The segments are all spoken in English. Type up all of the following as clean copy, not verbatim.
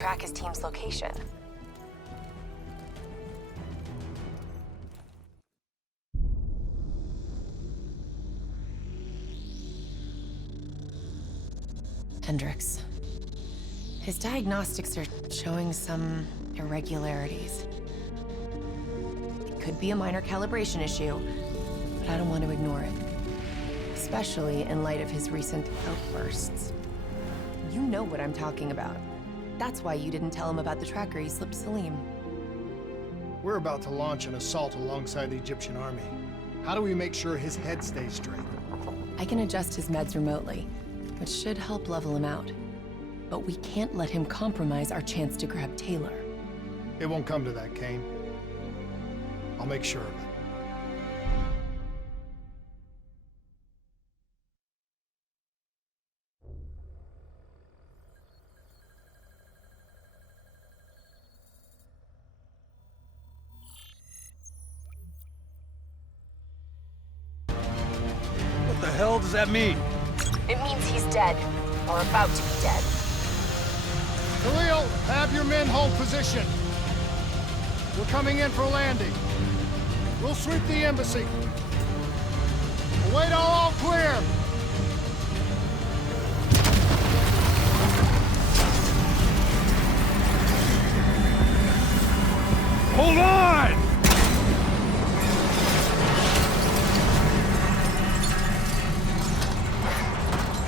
track his team's location. Hendricks. His diagnostics are showing some irregularities. It could be a minor calibration issue, but I don't want to ignore it. Especially in light of his recent outbursts. You know what I'm talking about. That's why you didn't tell him about the tracker you slipped Salim. We're about to launch an assault alongside the Egyptian army. How do we make sure his head stays straight? I can adjust his meds remotely, which should help level him out. But we can't let him compromise our chance to grab Taylor. It won't come to that, Kane. I'll make sure of it. What the hell does that mean? It means he's dead, or about to be dead. Khalil, have your men hold position. We're coming in for landing. We'll sweep the embassy. Await all clear. Hold on!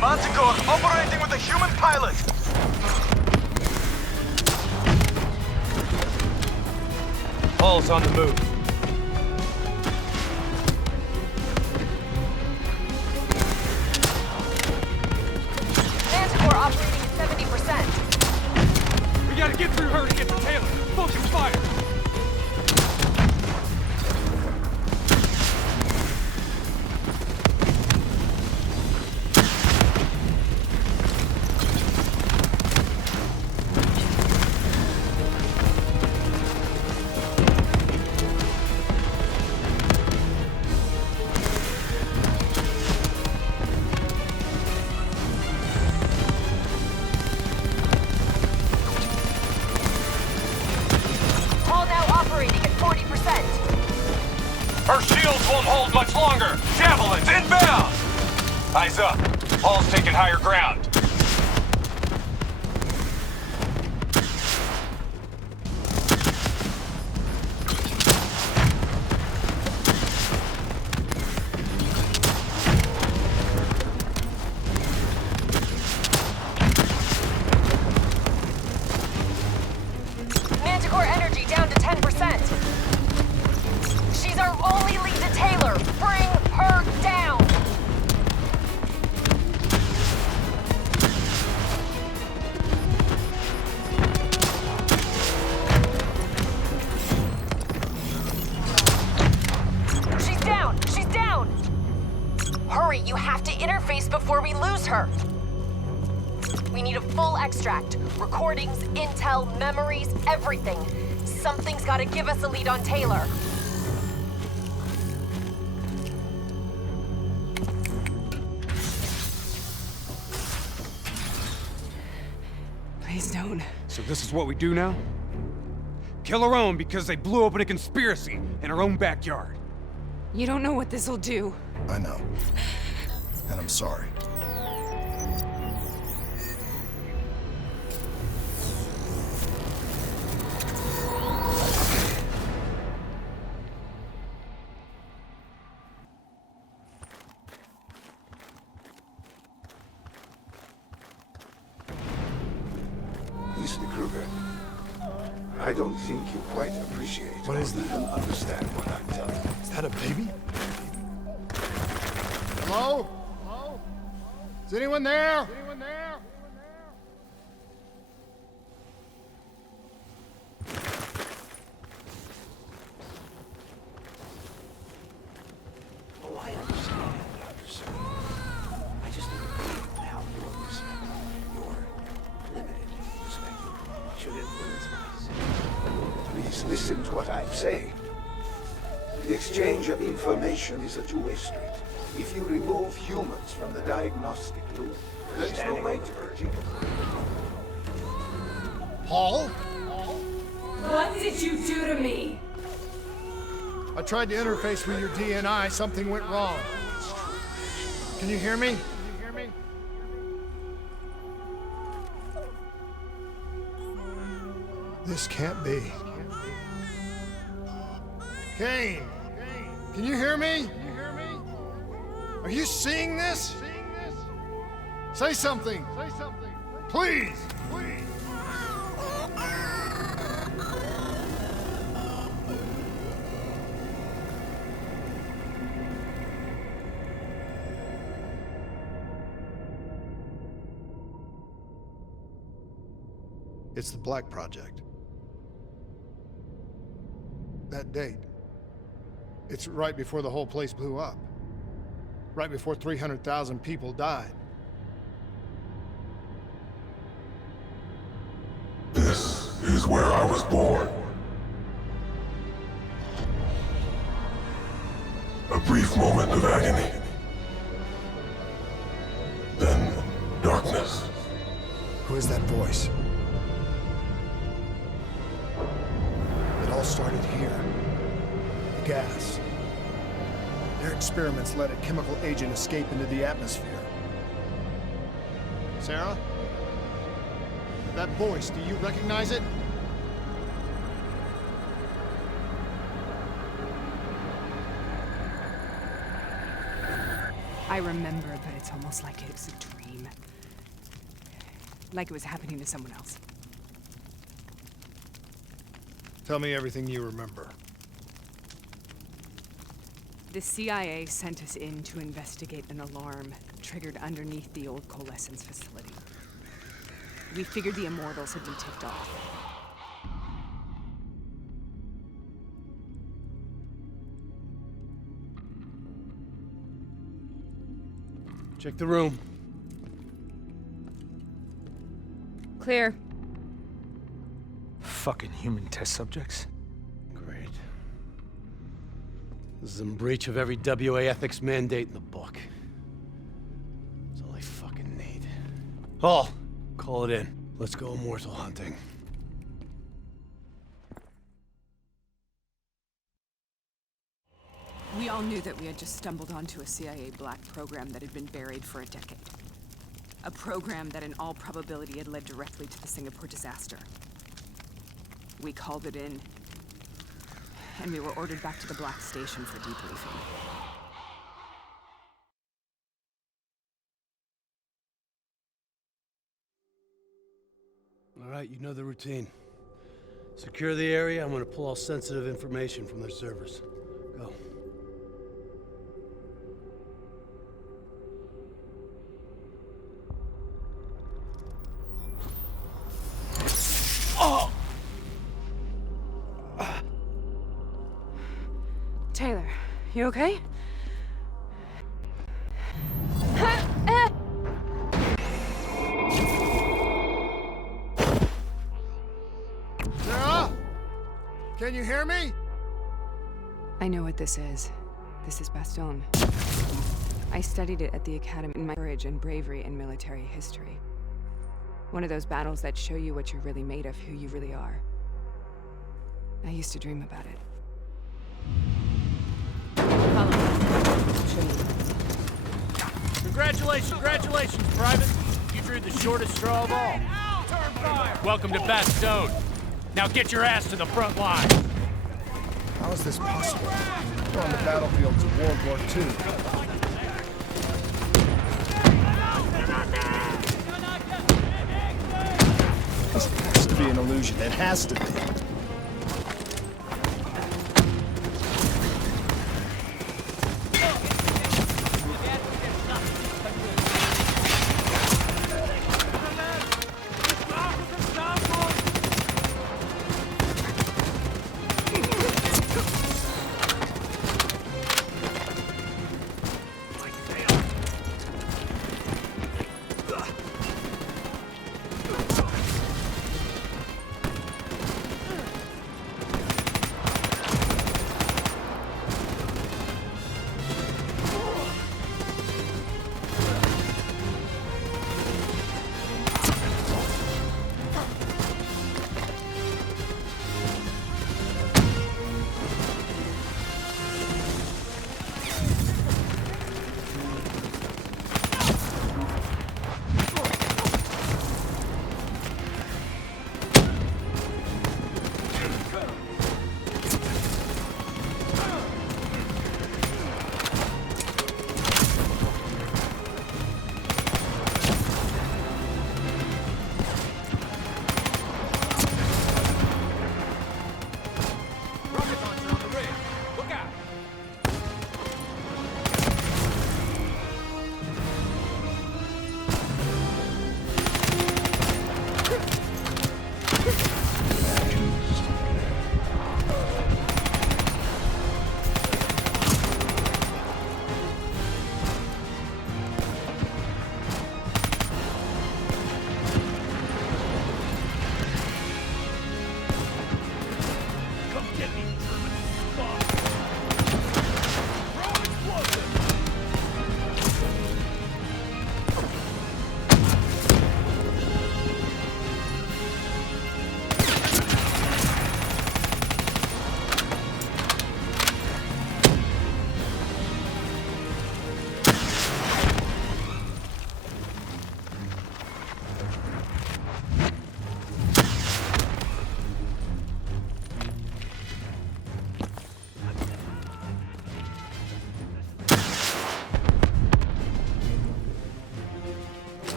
Manticore operating with a human pilot! Paul's on the move. Manticore operating at 70%. We gotta get through her to get to Taylor. Focus fire! Her shields won't hold much longer! Javelins inbound! Eyes up. Paul's taking higher ground. Manticore energy down to 10%. She's our only lead to Taylor. Bring her down. She's down. She's down. Hurry, you have to interface before we lose her. We need a full extract. Recordings, intel, memories, everything. Something's gotta give us a lead on Taylor. Please don't. So this is what we do now? Kill our own because they blew open a conspiracy in our own backyard. You don't know what this'll do. I know. And I'm sorry. Mr. Kruger, I don't think you quite appreciate What is or that? even understand what I'm telling you. Is that a baby? Hello? Hello? Is anyone there? Is anyone there? Oh, I understand, officer. I just need to know how your perspective, your limited perspective, should influence my decision. Please listen to what I'm saying. The exchange of information is a two-way street. If you remove humans from the diagnostic loop, there is no way to urge it. Paul? What did you do to me? I tried to interface with your DNI. Something went wrong. Can you hear me? This can't be. Kane! Can you hear me? Are you seeing this? Say something! Please! It's the Black Project. That date. It's right before the whole place blew up. Right before 300,000 people died. This is where I was born. A brief moment of agony. Then darkness. Who is that voice? It all started here. The gas. Their experiments let a chemical agent escape into the atmosphere. Sarah? That voice, do you recognize it? I remember, but it's almost like it was a dream. Like it was happening to someone else. Tell me everything you remember. The CIA sent us in to investigate an alarm triggered underneath the old coalescence facility. We figured the Immortals had been tipped off. Check the room. Clear. Fucking human test subjects. Great. This is in breach of every WA ethics mandate in the book. That's all I fucking need. Hall, call it in. Let's go immortal hunting. We all knew that we had just stumbled onto a CIA black program that had been buried for a decade. A program that in all probability had led directly to the Singapore disaster. We called it in, and we were ordered back to the Black Station for debriefing. All right, you know the routine. Secure the area. I'm gonna pull all sensitive information from their servers. Go. Taylor, you okay? Sarah? Can you hear me? I know what this is. This is Bastogne. I studied it at the Academy in my courage and bravery in military history. One of those battles that show you what you're really made of, who you really are. I used to dream about it. Follow me. I'll show you. Congratulations, Private. You drew the shortest straw of all. Welcome to Bastogne. Now get your ass to the front line. How is this possible? We're on the battlefields of World War II. This has to be an illusion. It has to be.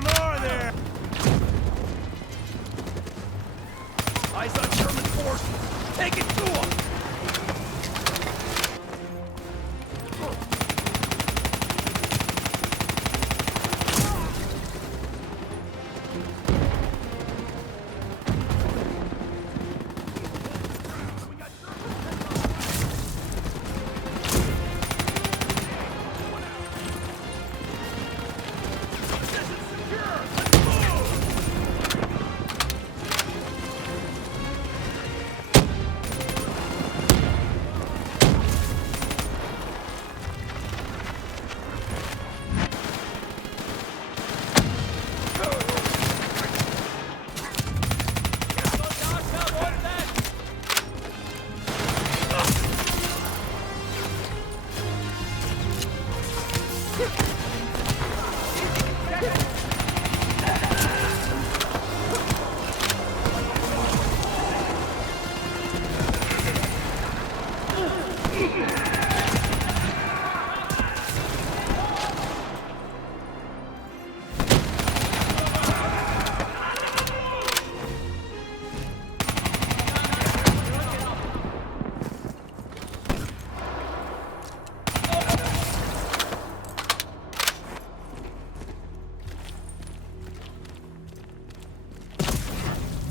them are there! Eyes on German forces! Take it to them!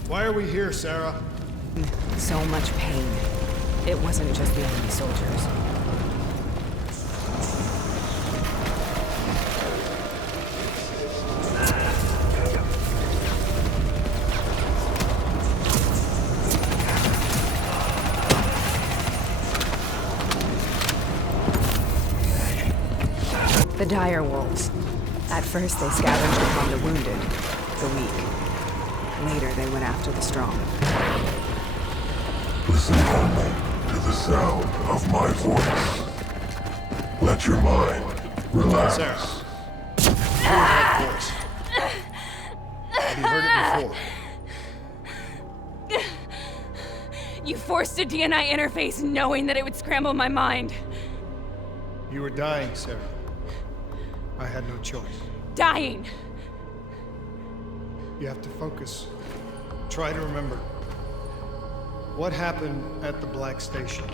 Why are we here, Sarah? So much pain. It wasn't just the enemy soldiers. The dire wolves. At first they scavenged upon the wounded, the weak. Later they went after the strong. Listen only to the sound of my voice. Let your mind relax. Sarah. Have you heard it before? You forced a DNI interface knowing that it would scramble my mind. You were dying, Sarah. I had no choice. Dying. You have to focus. Try to remember. What happened at the Black Station?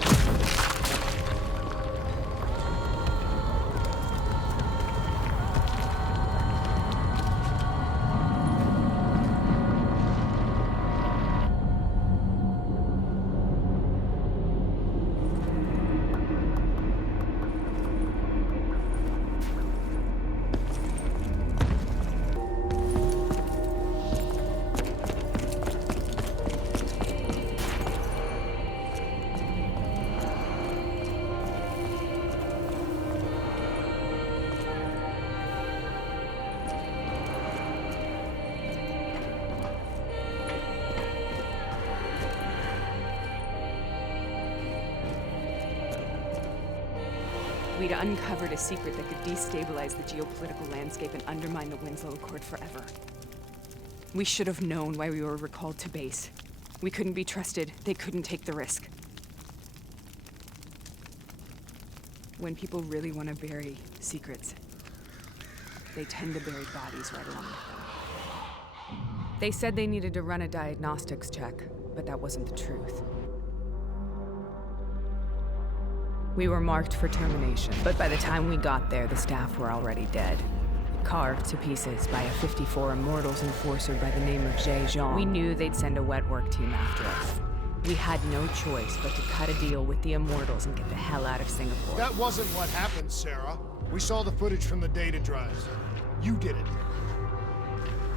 We'd uncovered a secret that could destabilize the geopolitical landscape and undermine the Winslow Accord forever. We should have known why we were recalled to base. We couldn't be trusted. They couldn't take the risk. When people really want to bury secrets, they tend to bury bodies right along with them. They said they needed to run a diagnostics check, but that wasn't the truth. We were marked for termination, but by the time we got there, the staff were already dead. Carved to pieces by a 54 Immortals enforcer by the name of Jay Jean. We knew they'd send a wet work team after us. We had no choice but to cut a deal with the Immortals and get the hell out of Singapore. That wasn't what happened, Sarah. We saw the footage from the data drives. You did it.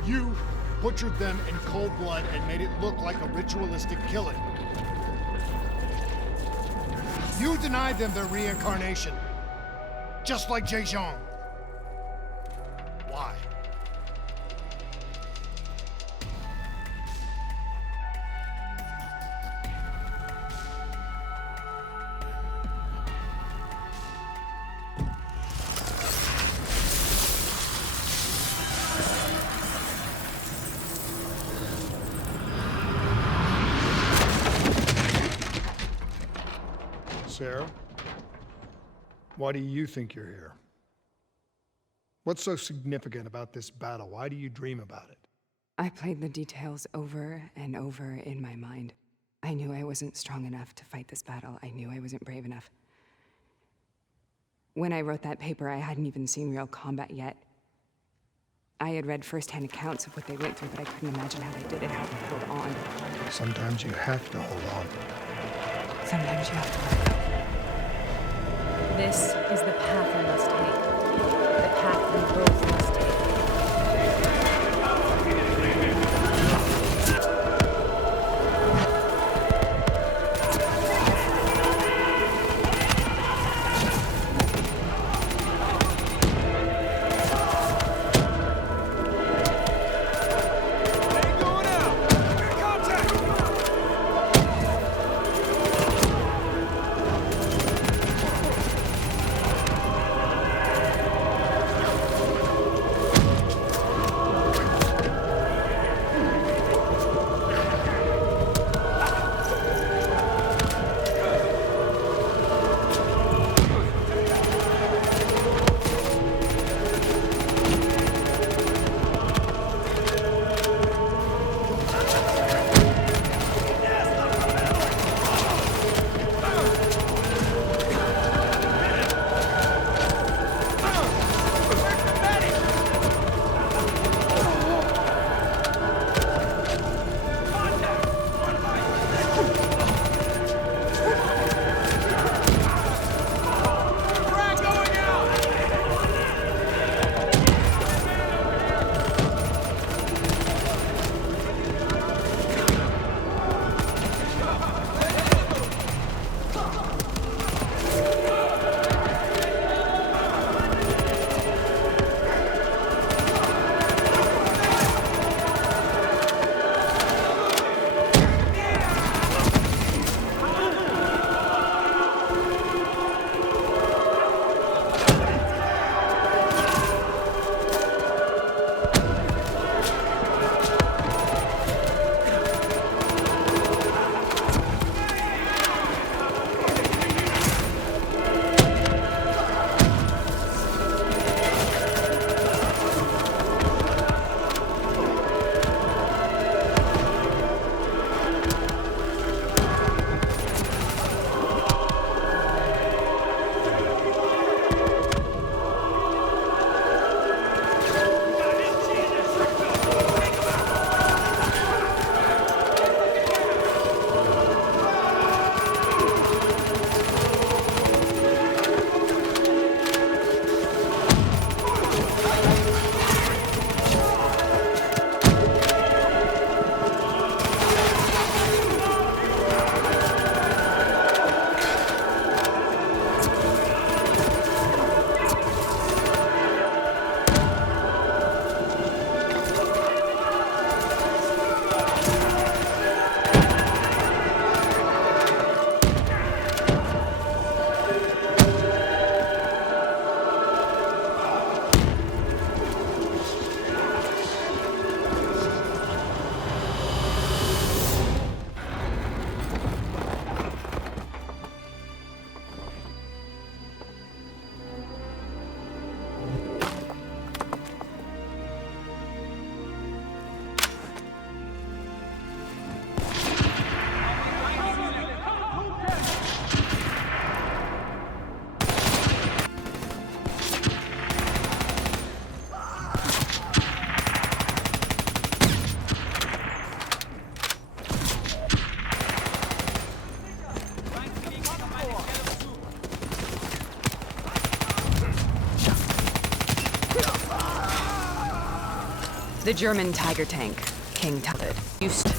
You butchered them in cold blood and made it look like a ritualistic killing. You denied them their reincarnation, just like Jay Jean. Why? Sarah, why do you think you're here? What's so significant about this battle? Why do you dream about it? I played the details over and over in my mind. I knew I wasn't strong enough to fight this battle. I knew I wasn't brave enough. When I wrote that paper, I hadn't even seen real combat yet. I had read first-hand accounts of what they went through, but I couldn't imagine how they did it, how they held on. Sometimes you have to hold on. Sometimes you have to let go. This is the path we must take. The path we both must take. The German Tiger tank, King Tutted, used.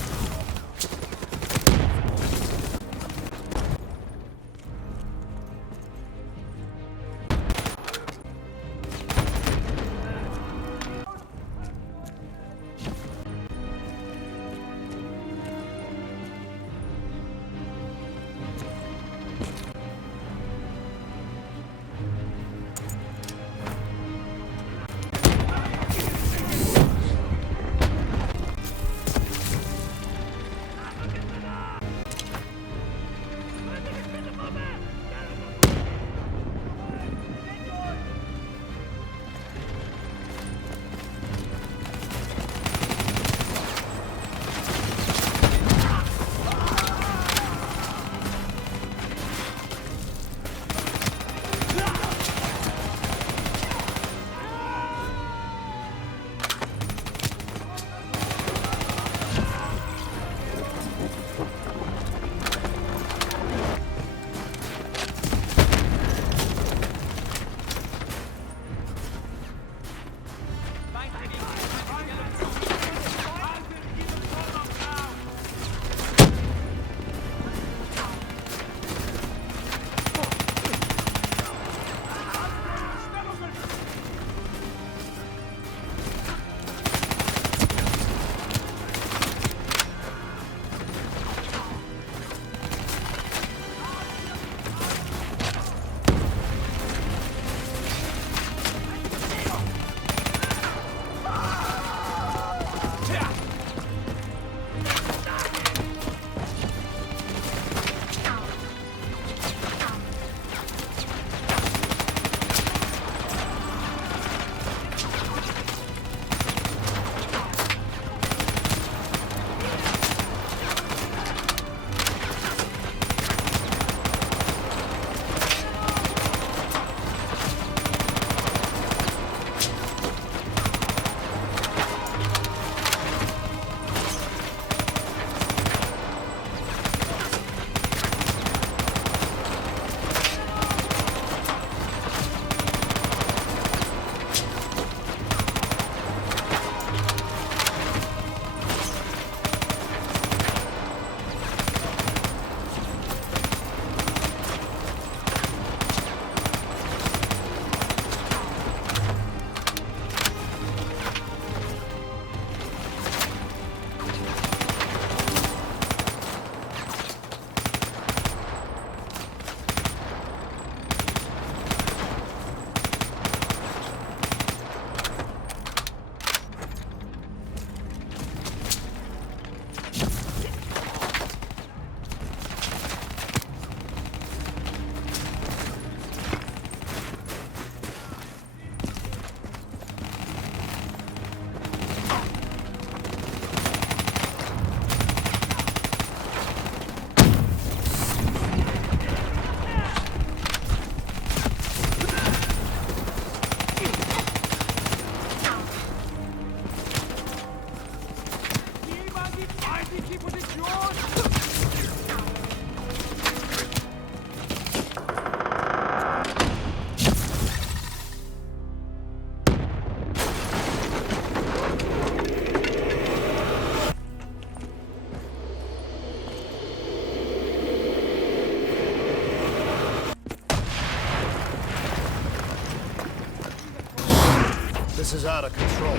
This is out of control.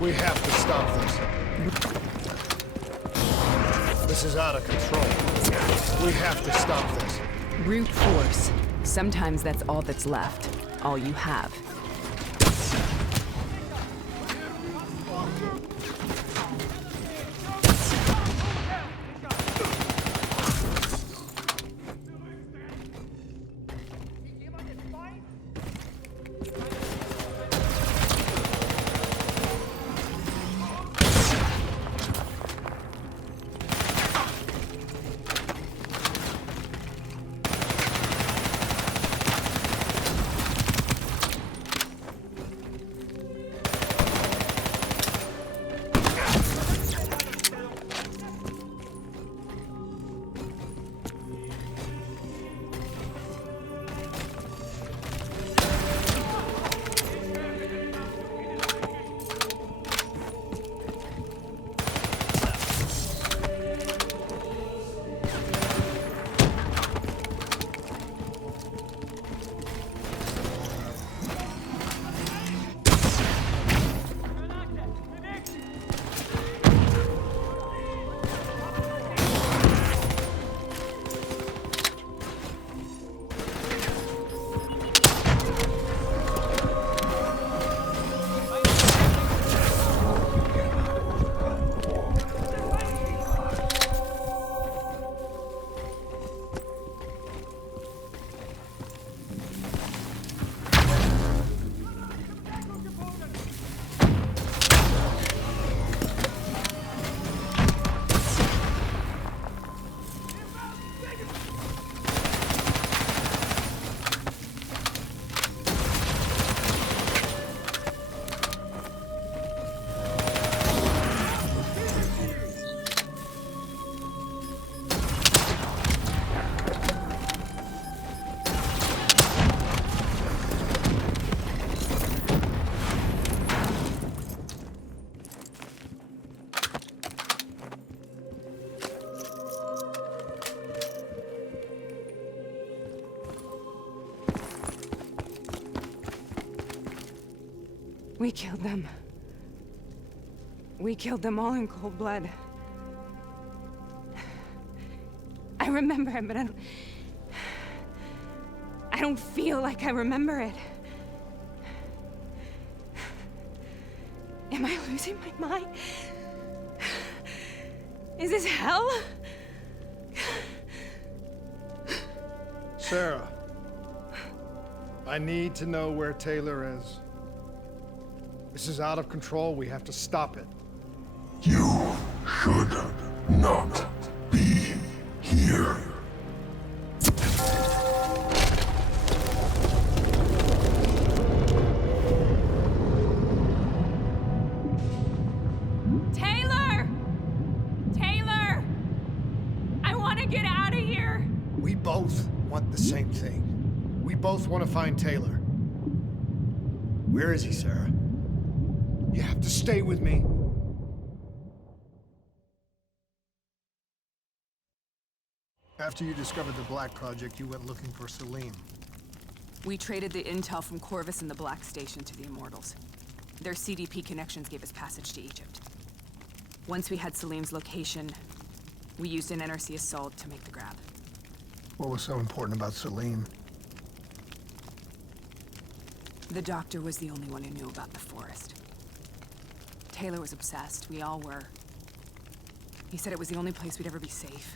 We have to stop this. This is out of control. We have to stop this. Brute force. Sometimes that's all that's left. All you have. We killed them. We killed them all in cold blood. I remember it, but I don't feel like I remember it. Am I losing my mind? Is this hell? Sarah, I need to know where Taylor is. This is out of control. We have to stop it. You should not be here. Taylor! Taylor! I want to get out of here! We both want the same thing. We both want to find Taylor. Where is he, Sarah? You have to stay with me. After you discovered the Black Project, you went looking for Salim. We traded the intel from Corvus and the Black Station to the Immortals. Their CDP connections gave us passage to Egypt. Once we had Salim's location, we used an NRC assault to make the grab. What was so important about Salim? The doctor was the only one who knew about the forest. Taylor was obsessed. We all were. He said it was the only place we'd ever be safe.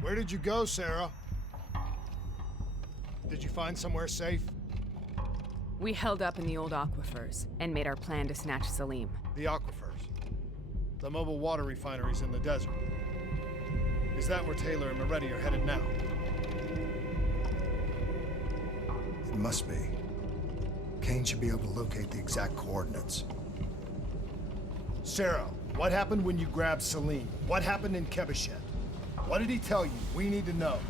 Where did you go, Sarah? Did you find somewhere safe? We held up in the old aquifers and made our plan to snatch Salim. The aquifers. The mobile water refineries in the desert. Is that where Taylor and Moretti are headed now? It must be. Kane should be able to locate the exact coordinates. Sarah, what happened when you grabbed Salim? What happened in Kebeshet? What did he tell you? We need to know.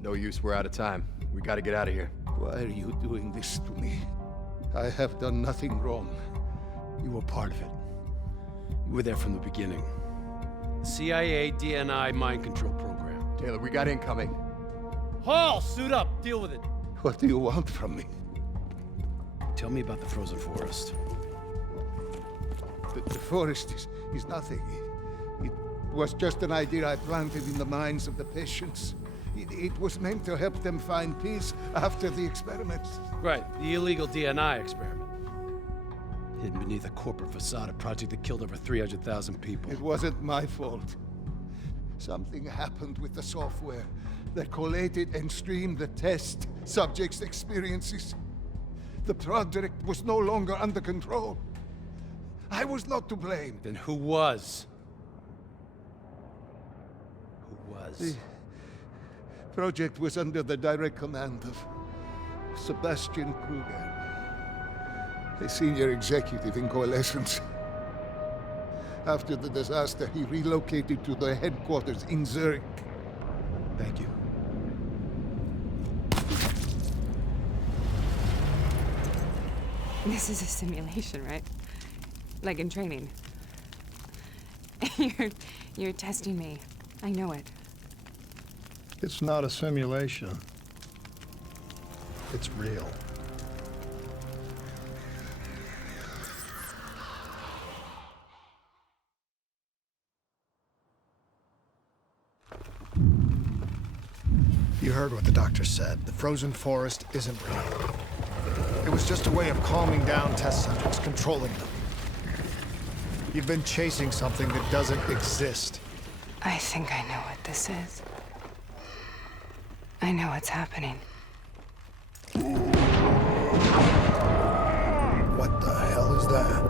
It's no use, we're out of time. We gotta get out of here. Why are you doing this to me? I have done nothing wrong. You were part of it. You were there from the beginning. CIA, DNI, mind control program. Taylor, we got incoming. Hall, suit up. Deal with it. What do you want from me? Tell me about the frozen forest. The forest is nothing. It was just an idea I planted in the minds of the patients. It was meant to help them find peace after the experiments. Right, the illegal DNI experiment. Hidden beneath a corporate facade, a project that killed over 300,000 people. It wasn't my fault. Something happened with the software that collated and streamed the test subjects' experiences. The project was no longer under control. I was not to blame. Then who was? Who was? The project was under the direct command of Sebastian Kruger, a senior executive in Coalescence. After the disaster, he relocated to the headquarters in Zurich. Thank you. This is a simulation, right? Like in training. You're testing me. I know it. It's not a simulation. It's real. You heard what the doctor said. The frozen forest isn't real. It was just a way of calming down test subjects, controlling them. You've been chasing something that doesn't exist. I think I know what this is. I know what's happening. What the hell is that?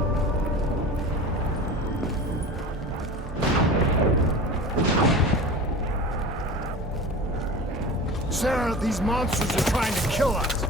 Sarah, these monsters are trying to kill us.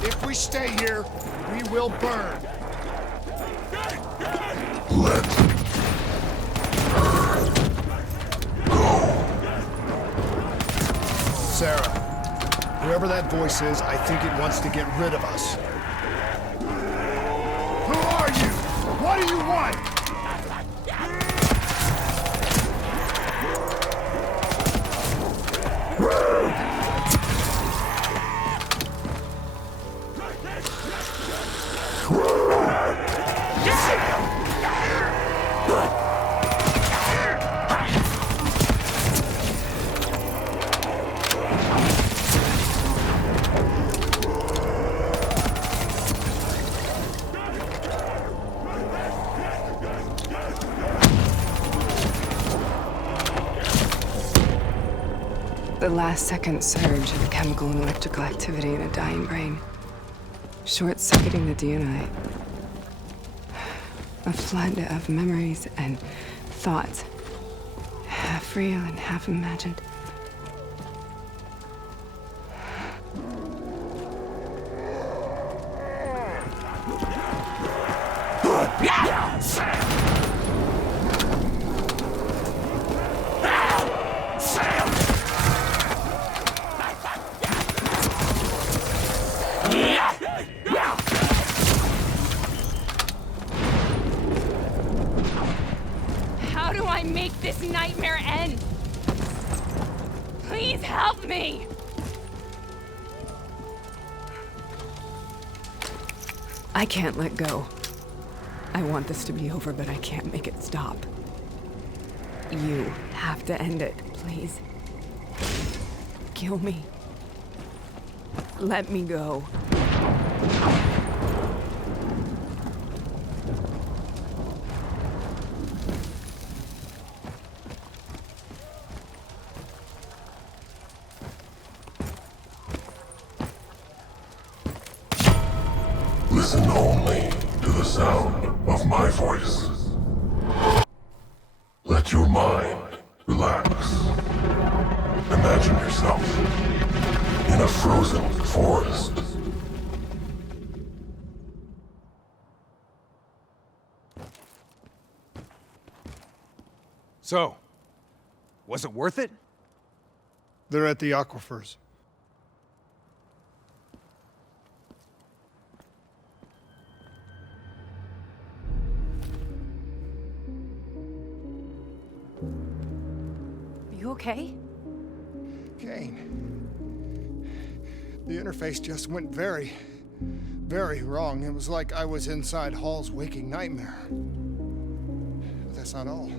If we stay here, we will burn. Let her go. Sarah, whoever that voice is, I think it wants to get rid of us. Who are you? What do you want? The last-second surge of chemical and electrical activity in a dying brain. Short-circuiting the DNI. A flood of memories and thoughts. Half real and half imagined. How do I make this nightmare end? Please help me! I can't let go. I want this to be over, but I can't make it stop. You have to end it, please. Kill me. Let me go. Listen only to the sound of my voice. Let your mind relax. Imagine yourself in a frozen forest. So, was it worth it? They're at the aquifers. You okay? Kane. The interface just went very wrong. It was like I was inside Hall's waking nightmare. But that's not all.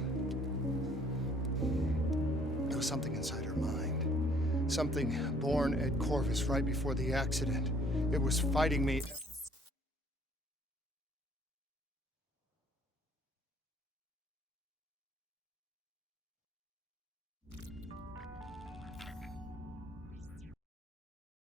There was something inside her mind. Something born at Corvus right before the accident. It was fighting me.